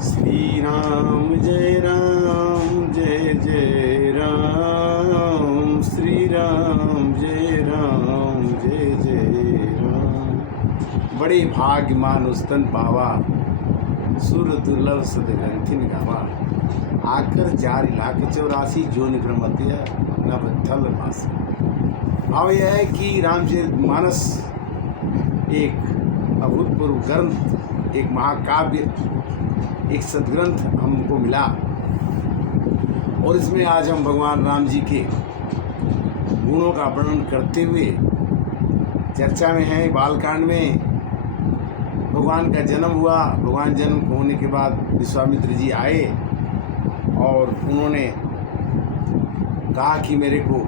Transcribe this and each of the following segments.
श्री राम जय राम, श्री राम जय राम। बड़े भाग्यमान उस्तन पावा, सुर दुर्लभ सदग्रंथिन गावा। आकर 4,84,000 जोनि ब्रह्मत्या नवथल मास। भाव यह है कि रामचरितमानस एक अभूतपूर्व ग्रंथ, एक महाकाव्य, एक सदग्रंथ हमको मिला। और इसमें आज हम भगवान राम जी के गुणों का वर्णन करते हुए चर्चा में हैं। बालकांड में भगवान का जन्म हुआ। भगवान जन्म होने के बाद विश्वामित्र जी आए और उन्होंने कहा कि मेरे को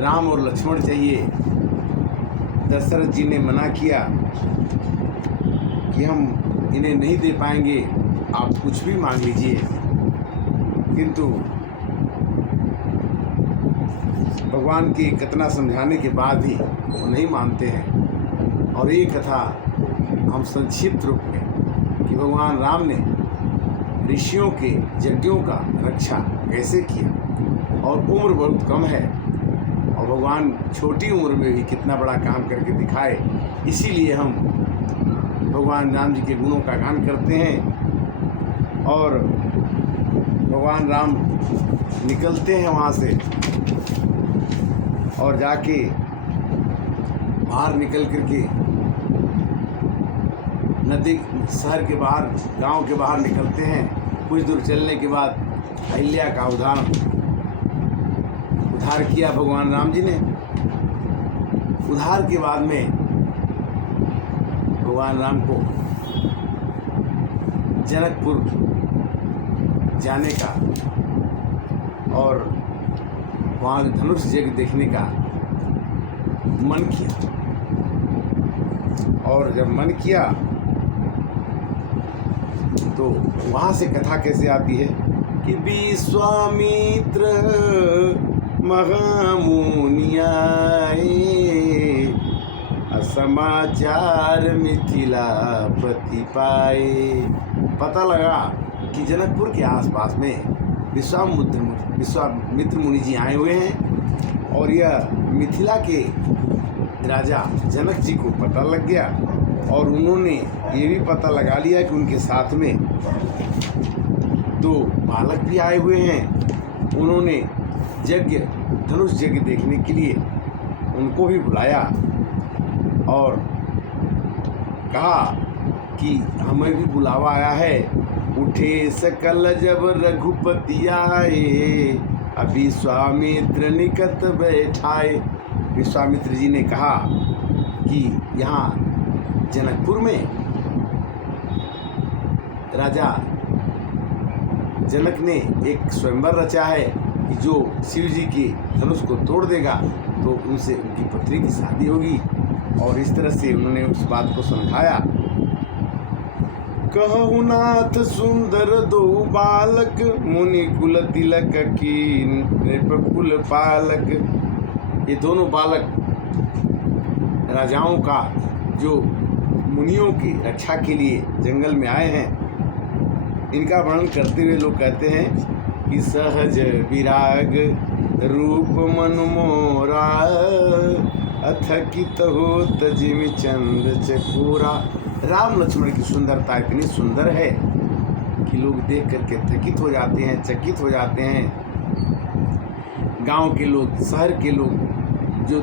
राम और लक्ष्मण चाहिए। दशरथ जी ने मना किया कि हम इन्हें नहीं दे पाएंगे, आप कुछ भी मांग लीजिए। किंतु भगवान के कितना समझाने के बाद भी वो नहीं मानते हैं। और ये कथा हम संक्षिप्त रूप में कि भगवान राम ने ऋषियों के यज्ञों का रक्षा कैसे किया। और उम्र बहुत कम है और भगवान छोटी उम्र में भी कितना बड़ा काम करके दिखाए। इसीलिए हम भगवान राम जी के गुणों का गान करते हैं। और भगवान राम निकलते हैं वहाँ से और जाके बाहर निकल करके नदी, शहर के बाहर, गांव के बाहर निकलते हैं। कुछ दूर चलने के बाद अहिल्या का उद्धार किया भगवान राम जी ने। उद्धार के बाद में भगवान राम को जनकपुर जाने का और वहाँ धनुष यज्ञ देखने का मन किया। और जब मन किया तो वहाँ से कथा कैसे आती है कि विश्वामित्र महामुनि आए, समाचार मिथिला पति पाए। पता लगा कि जनकपुर के आसपास में विश्वामित्र मुनि जी आए हुए हैं। और यह मिथिला के राजा जनक जी को पता लग गया और उन्होंने ये भी पता लगा लिया कि उनके साथ में 2 बालक भी आए हुए हैं। उन्होंने धनुष यज्ञ देखने के लिए उनको भी बुलाया और कहा कि हमें भी बुलावा आया है। उठे सकल जब रघुपति आए, अभी विश्वामित्र निकट बैठाए। विश्वामित्र जी ने कहा कि यहाँ जनकपुर में राजा जनक ने एक स्वयंवर रचा है कि जो शिव जी के धनुष को तोड़ देगा तो उनसे उनकी पुत्री की शादी होगी। और इस तरह से उन्होंने उस बात को समझाया। कहु नाथ सुंदर 2 बालक, मुनि कुल तिलक की नृपकुल पालक। ये दोनों बालक राजाओं का, जो मुनियों की रक्षा के लिए जंगल में आए हैं, इनका वर्णन करते हुए लोग कहते हैं कि सहज विराग रूप मनमोरा, अथकित होत जिमि चंद्र चकोरा। राम लक्ष्मण की सुंदरता इतनी सुंदर है कि लोग देख करके थकित हो जाते हैं, चकित हो जाते हैं। गांव के लोग, शहर के लोग जो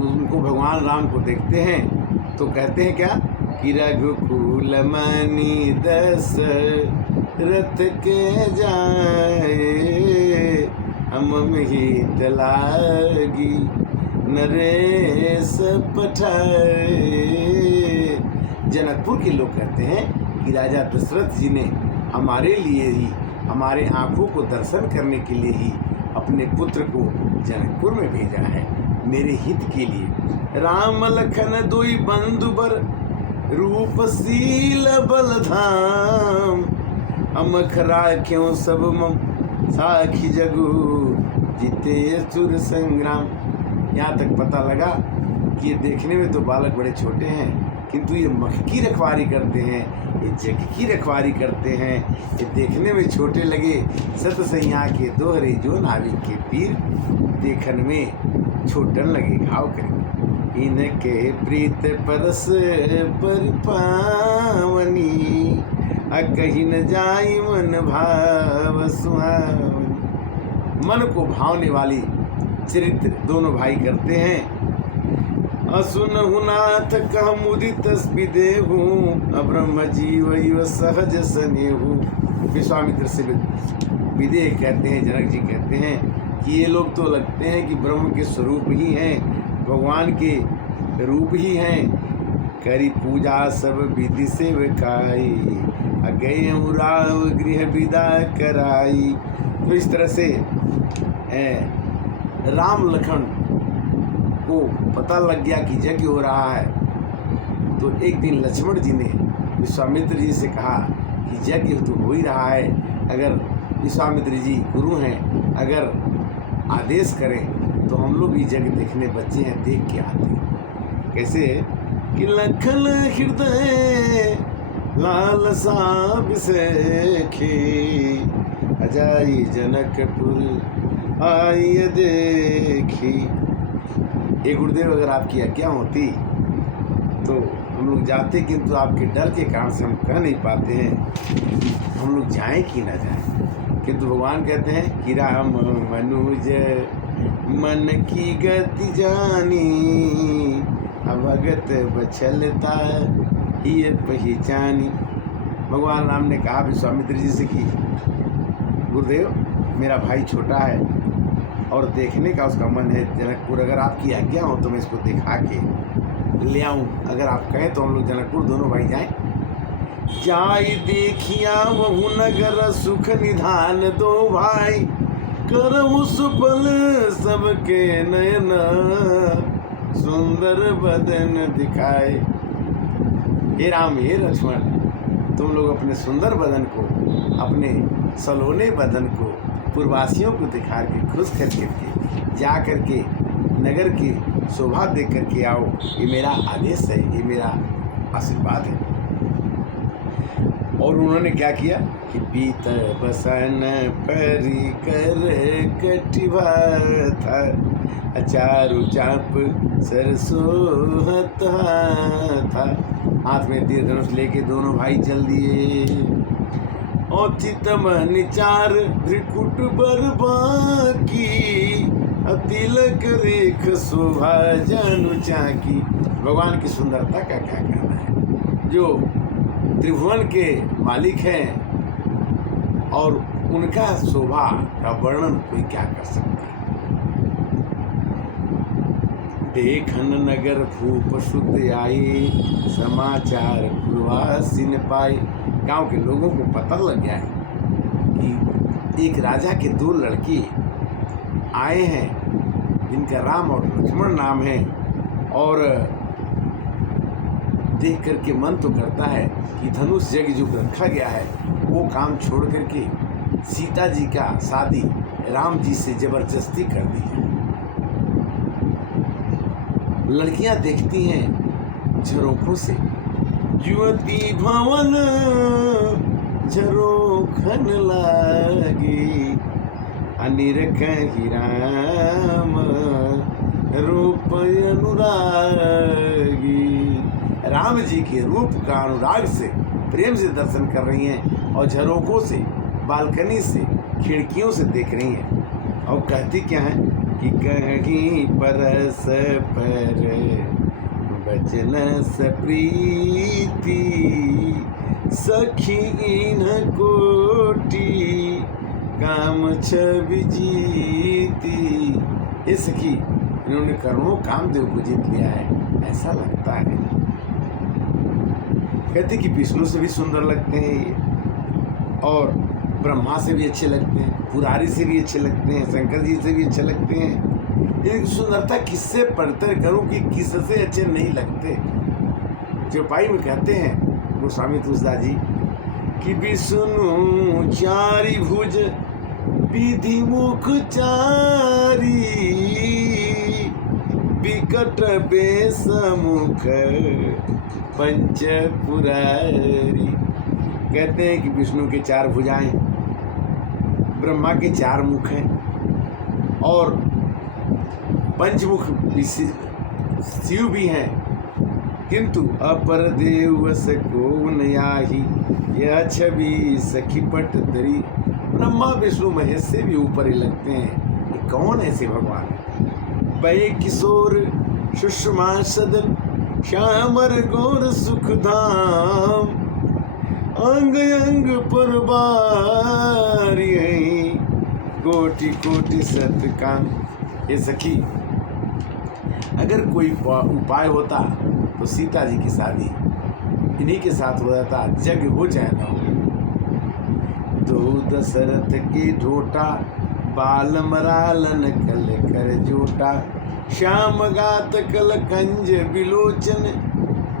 उनको भगवान राम को देखते हैं तो कहते हैं क्या कि रघुकुल मणि दशरथ के जाए, हम हित लागी नरेश पठाए। जनकपुर के लोग कहते हैं कि राजा दशरथ जी ने हमारे लिए ही, हमारे आँखों को दर्शन करने के लिए ही अपने पुत्र को जनकपुर में भेजा है, मेरे हित के लिए। राम लखन 2 बंधु बर, रूपशील बलधाम, अमख राख्यों सब साखी जगु, जीते सुर संग्राम। यहाँ तक पता लगा कि ये देखने में तो बालक बड़े छोटे हैं किंतु ये मख की रखवारी करते हैं, ये जग की रखवारी करते हैं। ये देखने में छोटे लगे सत सैया के दोहरे, जो नाविक के पीर देखन में छोटन लगे घाव करें। इनके प्रीत परस पर पावनी, कहीं न जाई मन भाव सुहावनी। मन को भावने वाली चरित्र दोनों भाई करते हैं। असुनहु नाथ कह मुदित विदेहु, अब्रह्म जीव सहज स्नेहु। विश्वामित्र से विदेह कहते हैं, जनक जी कहते हैं कि ये लोग तो लगते हैं कि ब्रह्म के स्वरूप ही हैं, भगवान के रूप ही हैं। करी पूजा सब विधि सेवकाई, गए राव गृह विदा कराई। तो इस तरह से राम लखन को पता लग गया कि यज्ञ हो रहा है। तो एक दिन लक्ष्मण जी ने विश्वामित्र जी से कहा कि यज्ञ तो हो ही रहा है, अगर विश्वामित्र जी गुरु हैं, अगर आदेश करें तो हम लोग भी यज्ञ देखने बच्चे हैं, देख के आते हैं। कैसे कि लखन हृदय लालसा बिसेखी, अजाई जनकपुर आई देखी। ये गुरुदेव अगर आपकी आज्ञा होती तो हम लोग जाते, किंतु आपके डर के कारण से हम कह नहीं पाते हैं हम लोग जाएं कि ना जाएं। किंतु भगवान कहते हैं कि राम मनुज मन की गति जानी, अवगत बछलता ये पहचानी। भगवान राम ने कहा विश्वामित्र जी से कि गुरुदेव मेरा भाई छोटा है और देखने का उसका मन है जनकपुर, अगर आपकी आज्ञा हो तो मैं इसको दिखा के ले आऊं। अगर आप कहें तो हम लोग जनकपुर दोनों भाई जाएं। जाई देखिया वहु नगर सुख निधान, दो भाई करहु सुफल सबके नयन, सुंदर बदन दिखाए। हे राम हे लक्ष्मण, तुम लोग अपने सुंदर बदन को, अपने सलोने बदन को पूर्ववासियों को दिखा के खुश करके जा करके नगर की शोभा देख करके आओ। ये मेरा आदेश है, ये मेरा आशीर्वाद है। और उन्होंने क्या किया कि पीत बसन परी कर कटिवा था, अचारु चाप सरसों था। हाथ में तीर धनुष लेके दोनों भाई चल दिए। और चितमन चार भ्रिकुट बरबाकी, तिलक रेख शोभा जानु चाकी। भगवान की सुंदरता का क्या कहना है, जो त्रिभुवन के मालिक हैं और उनका शोभा का वर्णन कोई क्या कर सकता है। देखन नगर भूप शुद्ध आई, समाचार पुरवासिन पाई। गांव के लोगों को पता लग गया है कि एक राजा के दो लड़के आए हैं जिनका राम और लक्ष्मण नाम है। और देख करके मन तो करता है कि धनुष यज्ञ जो रखा गया है वो काम छोड़ करके सीता जी का शादी राम जी से जबरदस्ती कर दी है। लड़कियां देखती हैं झरोखों से, युवती भवन झरोखन लागी, अनिरख ही राम रूप अनुरागी। राम जी के रूप का अनुराग से प्रेम से दर्शन कर रही हैं और झरोखों से, बालकनी से, खिड़कियों से देख रही हैं। और कहती क्या है कि कहीं परस पर बचन सप्रीति, सखी इन कोटि काम छवि जीती। ये सखी इन्होंने करोड़ों कामदेव को जीत लिया है ऐसा लगता है। कहते कि विष्णु से भी सुंदर लगते हैं ये, और ब्रह्मा से भी अच्छे लगते हैं, पुरारी से भी अच्छे लगते हैं, शंकर जी से भी अच्छे लगते हैं। ये सुंदरता किससे पढ़ते करूं कि किससे अच्छे नहीं लगते। चौपाई में कहते हैं गोस्वामी तुलसीदास जी कि विष्णु चारि भुज विधि मुख चारी, विकट बेस मुख पंचपुरारी। कहते हैं कि विष्णु के 4 भुजाएं, ब्रह्मा के 4 मुख हैं और पंचमुख शिव भी हैं, किंतु अपर देव सको नयाही, यह छवि सखी पट धरी। ब्रह्मा विष्णु महेश से भी ऊपर ही लगते हैं। ये कौन ऐसे भगवान है? बे किशोर सुषमा सदन, श्यामर गौर सुखधाम, अंग अंग पर बारी है, कोटि कोटि सतकाम। ये सखी, अगर कोई उपाय होता तो सीता जी की शादी इन्हीं के साथ हो जाता, जग हो चाहे ना हो। तो दशरथ के ढोटा, बाल मरालन कल कर जोटा, श्याम गात कल कंज बिलोचन,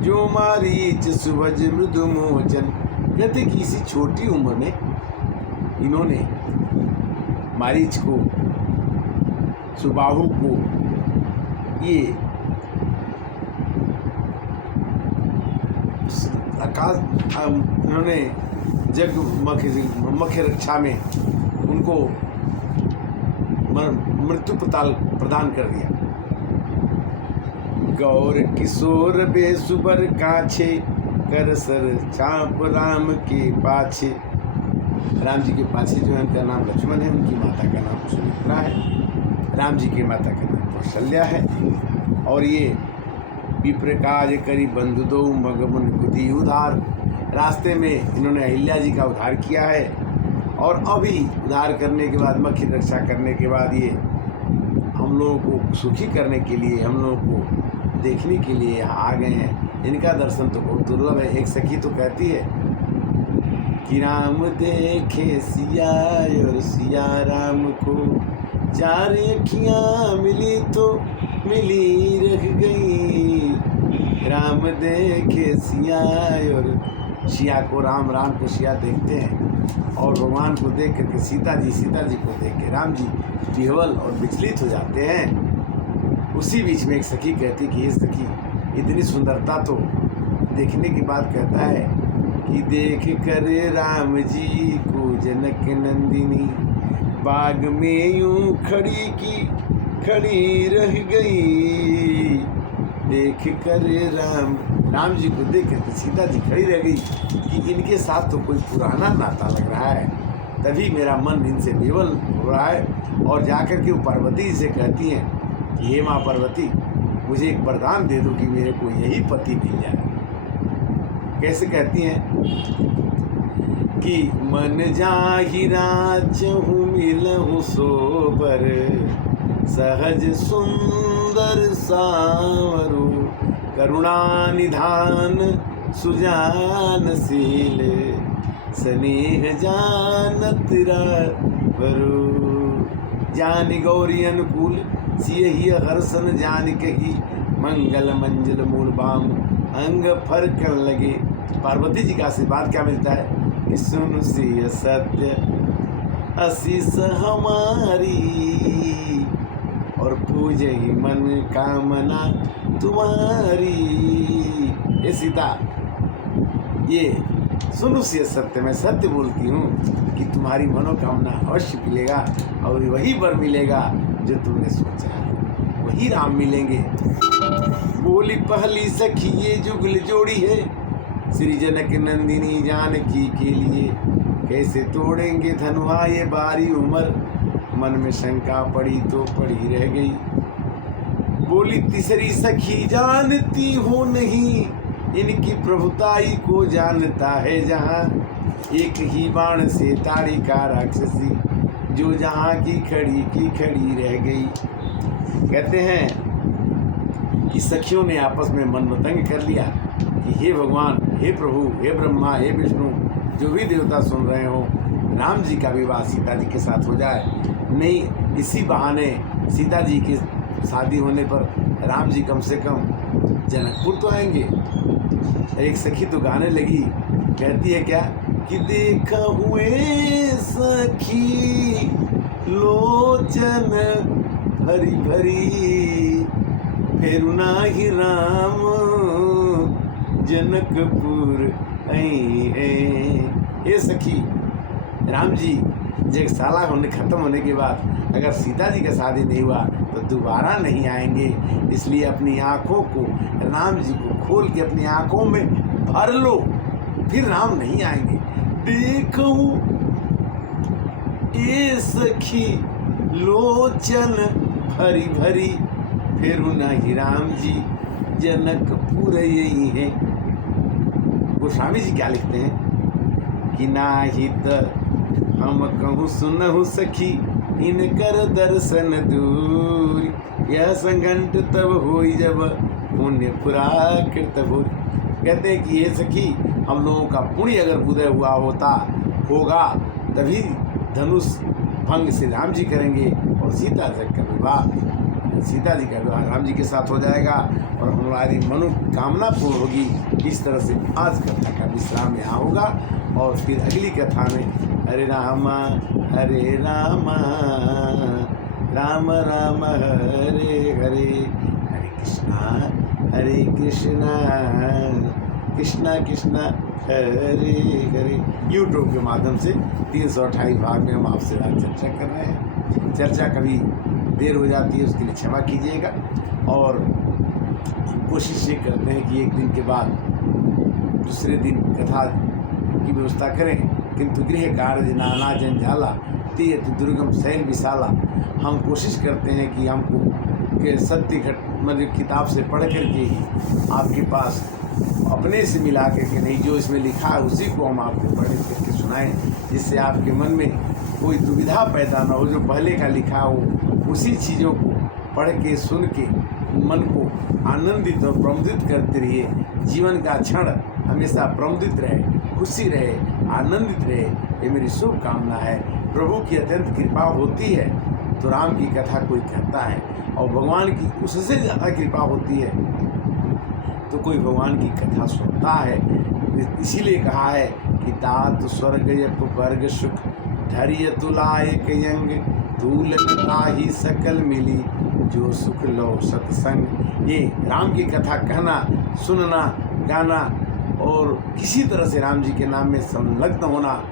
जो मारीच सुभज मृदु मोचन। कहते कि इसी छोटी उम्र में इन्होंने मारीच को, सुबाहु को, ये आकाश, उन्होंने जग मख्य रक्षा में उनको मृत्यु प्रदान कर दिया। गौर किशोर बेसुबर काछे, कर सर चाप राम के पाछे। राम जी के पाछे जो है उनका नाम लक्ष्मण है, उनकी माता का नाम सुमित्रा है, राम जी की माता का नाम कौशल्या है। और ये विप्रकाज करी बंधु दो, मगमुन बुद्धि उधार। रास्ते में इन्होंने अहिल्या जी का उद्धार किया है और अभी उद्धार करने के बाद, मक्खी रक्षा करने के बाद, ये हम लोगों को सुखी करने के लिए, हम लोगों को देखने के लिए यहाँ आ गए हैं। इनका दर्शन तो बहुत दुर्लभ है। एक सखी तो कहती है कि राम देखे सिया और सिया राम को, 4 अखियाँ मिली तो मिली रह गई। राम देखे सिया और सिया को राम, राम को सिया देखते हैं और भगवान को देख करके सीता जी को देख के राम जी विह्वल और विचलित हो जाते हैं। उसी बीच में एक सखी कहती कि ये सखी, इतनी सुंदरता तो देखने के बाद कहता है कि देख कर राम जी को जनक नंदिनी, बाग में यूं खड़ी की खड़ी रह गई। देख कर राम जी को देख कर सीता जी खड़ी रह गई कि इनके साथ तो कोई पुराना नाता लग रहा है। तभी मेरा मन इनसे विवल हो रहा है। और जाकर के वो पार्वती से कहती हैं कि हे माँ पार्वती, मुझे एक वरदान दे दो कि मेरे को यही पति मिल जाए। कैसे कहती हैं कि मन जाहि राचहु मिलहु सोबर, सहज सुंदर सावरु, करुणा निधान सुजानशील, स्नेह जानत रावरु। जानि गौरी अनुकूल सियहि हर्षन जान कही, मंगल मंजल मूल बाम अंग फरकन लगे। पार्वती जी का आशीर्वाद क्या मिलता है कि सुन सिय सत्य आशीष हमारी, और पूजे ही मन कामना तुम्हारी। ये सीता, ये सुनो सिय सत्य, मैं सत्य बोलती हूँ कि तुम्हारी मनोकामना अवश्य मिलेगा और वही वर मिलेगा जो तुमने सोचा है, वही राम मिलेंगे। बोली पहली सखी ये जुगल जोड़ी है, श्री जनक नंदिनी जानकी के लिए। कैसे तोड़ेंगे धनुहा ये बारी उमर, मन में शंका पड़ी तो पड़ी रह गई। बोली तीसरी सखी जानती हो नहीं, इनकी प्रभुताई को जानता है जहाँ। एक ही बाण से ताड़ी का राक्षसी, जो जहाँ की खड़ी रह गई। कहते हैं कि सखियों ने आपस में मनमतंग कर लिया कि हे भगवान, हे प्रभु, हे ब्रह्मा, हे विष्णु, जो भी देवता सुन रहे हो, राम जी का विवाह सीता जी के साथ हो जाए। नहीं, इसी बहाने सीता जी की शादी होने पर राम जी कम से कम जनकपुर तो आएंगे। एक सखी तो गाने लगी, कहती है क्या कि देखा हुए सखी लोचन भरी भरी, फिर नाही राम जनकपुर आई है। ये सखी, राम जी जग साला होने खत्म होने के बाद अगर सीता जी का शादी नहीं हुआ तो दोबारा नहीं आएंगे। इसलिए अपनी आँखों को राम जी को खोल के अपनी आँखों में भर लो, फिर राम नहीं आएंगे। देखो ये सखी लोचन भरी भरी, फिर नहीं राम जी जनकपुर यही है। गोस्वामी जी क्या लिखते हैं कि नाहित हम कहूँ सुनहु सखी, इनकर दर्शन दूर, यह संगंठ तब होई जब पुण्य पुराकृत हो। कहते हैं कि ये सखी, हम लोगों का पुण्य अगर उदय हुआ होगा तभी धनुष भंग से राम जी करेंगे और सीता जी का विवाह राम जी के साथ हो जाएगा और हमारी मनोकामना पूर्ण होगी। इस तरह से आज कथा का विश्राम यहाँ होगा और फिर अगली कथा में हरे राम राम राम हरे हरे, हरे कृष्णा कृष्णा कृष्णा हरे हरे। यूट्यूब के माध्यम से 328 भाग में हम आपसे चर्चा कर रहे हैं। चर्चा कभी देर हो जाती है, उसके लिए क्षमा कीजिएगा। और कोशिश ये करते हैं कि एक दिन के बाद दूसरे दिन कथा की व्यवस्था करें, किंतु गृह कार्य नाना जंजाला, तीर्थ दुर्गम शैल विशाला। हम कोशिश करते हैं कि हमको के सत्य मतलब किताब से पढ़ करके ही आपके पास अपने से मिला करके नहीं, जो इसमें लिखा है उसी को हम आपको पढ़ करके सुनाएं, जिससे आपके मन में कोई दुविधा पैदा ना हो। जो पहले का लिखा हो उसी चीज़ों को पढ़ के सुन के मन को आनंदित और प्रमुदित करते रहिए। जीवन का क्षण हमेशा प्रमुदित रहे, खुशी रहे, आनंदित रहे, ये मेरी शुभकामना है। प्रभु की अत्यंत कृपा होती है तो राम की कथा कोई कहता है, और भगवान की उससे ज़्यादा कृपा होती है तो कोई भगवान की कथा सुनता है। इसीलिए कहा है कि तात स्वर्ग यप वर्ग सुख, धैर्य तुलायक यंग, धूल ही सकल मिली, जो सुख लो सत्संग। ये राम की कथा कहना, सुनना, गाना और किसी तरह से राम जी के नाम में संलग्न होना,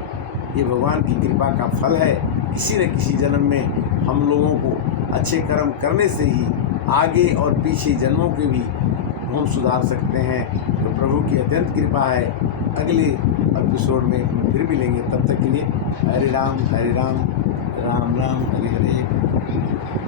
ये भगवान की कृपा का फल है। किसी न किसी जन्म में हम लोगों को अच्छे कर्म करने से ही आगे और पीछे जन्मों के भी हम सुधार सकते हैं। तो प्रभु की अत्यंत कृपा है। अगले एपिसोड में हम फिर मिलेंगे, तब तक के लिए हरे राम राम राम हरे हरे।